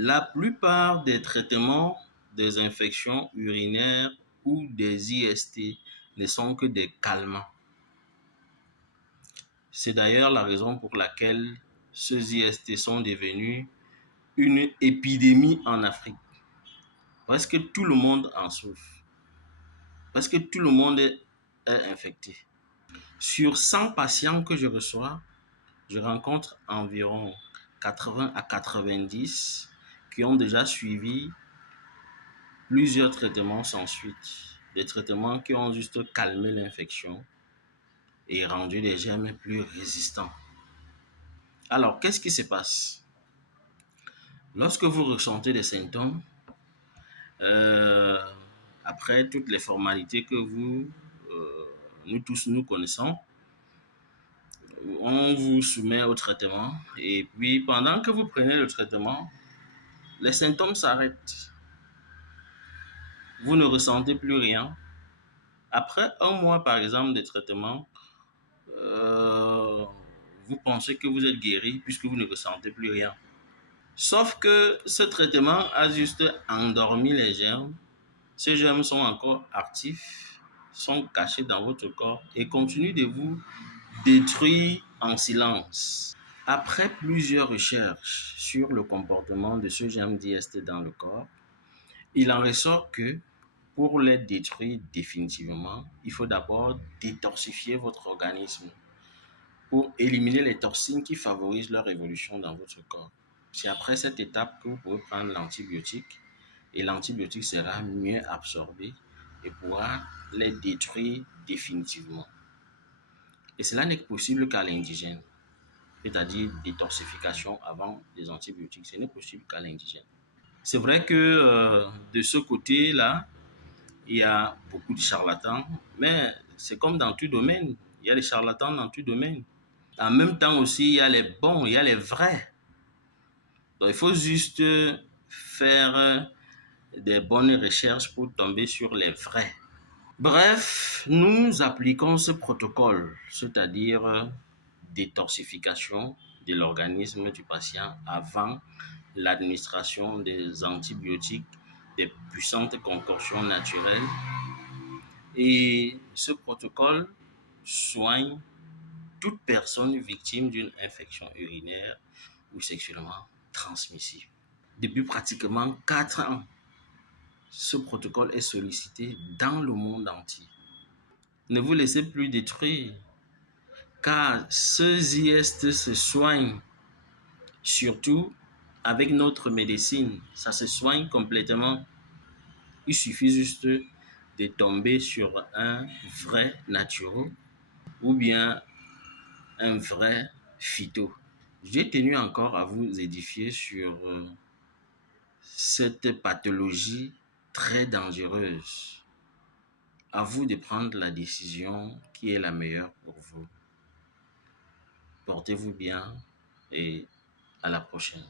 La plupart des traitements des infections urinaires ou des IST ne sont que des calmants. C'est d'ailleurs la raison pour laquelle ces IST sont devenus une épidémie en Afrique. Presque tout le monde en souffre. Presque tout le monde est infecté. Sur 100 patients que je reçois, je rencontre environ 80 à 90 qui ont déjà suivi plusieurs traitements sans suite. Des traitements qui ont juste calmé l'infection et rendu les germes plus résistants. Alors, qu'est-ce qui se passe? Lorsque vous ressentez des symptômes, euh, après toutes les formalités que nous tous, nous connaissons, on vous soumet au traitement et puis pendant que vous prenez le traitement, les symptômes s'arrêtent. Vous ne ressentez plus rien. Après un mois, par exemple, de traitement, vous pensez que vous êtes guéri puisque vous ne ressentez plus rien. Sauf que ce traitement a juste endormi les germes. Ces germes sont encore actifs, sont cachés dans votre corps et continuent de vous détruire en silence. Après plusieurs recherches sur le comportement de ce germe d'IST dans le corps, il en ressort que pour les détruire définitivement, il faut d'abord détoxifier votre organisme pour éliminer les toxines qui favorisent leur évolution dans votre corps. C'est après cette étape que vous pouvez prendre l'antibiotique et l'antibiotique sera mieux absorbé et pourra les détruire définitivement. Et cela n'est possible qu'à l'indigène, c'est-à-dire détoxification avant les antibiotiques. Ce n'est possible qu'à l'indigène. C'est vrai que de ce côté-là, il y a beaucoup de charlatans, mais c'est comme dans tout domaine. Il y a des charlatans dans tout domaine. En même temps aussi, il y a les bons, il y a les vrais. Donc, il faut juste faire des bonnes recherches pour tomber sur les vrais. Bref, nous appliquons ce protocole, c'est-à-dire détoxification de l'organisme du patient avant l'administration des antibiotiques, des puissantes concoctions naturelles. Et ce protocole soigne toute personne victime d'une infection urinaire ou sexuellement transmissible. Depuis pratiquement 4 ans, ce protocole est sollicité dans le monde entier. Ne vous laissez plus détruire, car ces IST se soignent, surtout avec notre médecine. Ça se soigne complètement. Il suffit juste de tomber sur un vrai naturo ou bien un vrai phyto. J'ai tenu encore à vous édifier sur cette pathologie très dangereuse. À vous de prendre la décision qui est la meilleure pour vous. Portez-vous bien et à la prochaine.